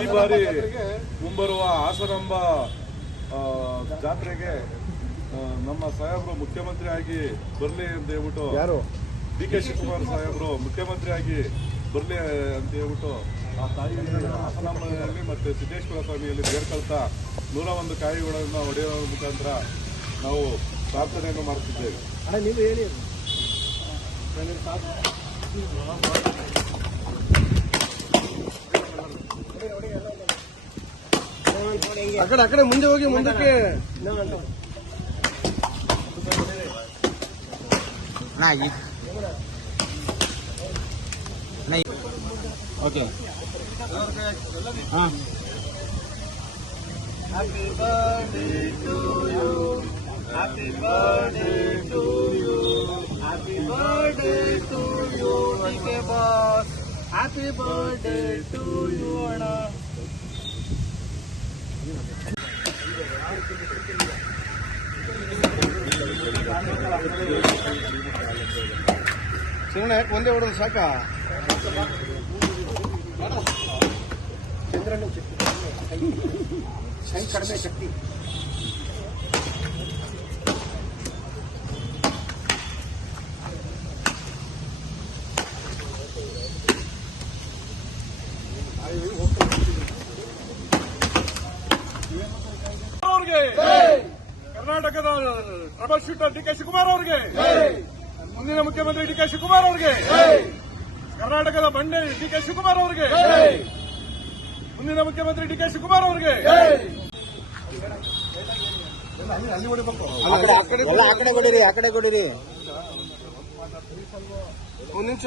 ಈ ಬಾರಿ ಮುಂಬರುವ ಹಾಸನಾಂಬ ಜಾತ್ರೆಗೆ ನಮ್ಮ ಸಾಹೇಬರು ಮುಖ್ಯಮಂತ್ರಿ ಆಗಿ ಬರಲಿ ಅಂತ ಹೇಳ್ಬಿಟ್ಟು ಡಿ.ಕೆ. ಶಿವಕುಮಾರ್ ಸಾಹೇಬರು ಮುಖ್ಯಮಂತ್ರಿ ಆಗಿ ಬರಲಿ ಅಂತ ಹೇಳ್ಬಿಟ್ಟು ಆ ತಾಯಿ ಹಾಸನಾಂಬನಲ್ಲಿ ಮತ್ತು ಸಿದ್ದೇಶ್ವರ ಸ್ವಾಮಿಯಲ್ಲಿ ಬೇಡ್ಕೊಳ್ತಾ 101 ಕಾಯಿಗಳನ್ನು ಹೊಡೆಯುವ ಮುಖಾಂತರ ನಾವು ಪ್ರಾರ್ಥನೆಯನ್ನು ಮಾಡುತ್ತಿದ್ದೇವೆ. ನೀವು ಹೇಳಿ ಅಕಡೆ ಮುಂದೆ ಹೋಗಿ ಮುಂದಕ್ಕೆ okay. Happy birthday to you. Happy birthday to you. Happy birthday to you, DK boss. Happy birthday to you, Anna. ಸುಮ್ಮನೆ ಯಾಕೆ ಒಂದೇ ಹೊಡೆದು ಸಾಕ? ಚಂದ್ರನ ಶೈ ಕಡಿಮೆ ಶಕ್ತಿ. ಕರ್ನಾಟಕದ ಟ್ರಬಲ್ ಶೂಟರ್ ಡಿ.ಕೆ. ಶಿವಕುಮಾರ್ ಅವರಿಗೆ, ಮುಂದಿನ ಮುಖ್ಯಮಂತ್ರಿ ಡಿ.ಕೆ. ಶಿವಕುಮಾರ್ ಅವರಿಗೆ, ಕರ್ನಾಟಕದ ಬಂಡೆ ಡಿ.ಕೆ. ಶಿವಕುಮಾರ್ ಅವರಿಗೆ, ಮುಂದಿನ ಮುಖ್ಯಮಂತ್ರಿ ಡಿ.ಕೆ. ಶಿವಕುಮಾರ್ ಅವರಿಗೆ. ಆ ಕಡೆ ಕೊಡಿರಿ. ಒಂದು ನಿಮಿಷ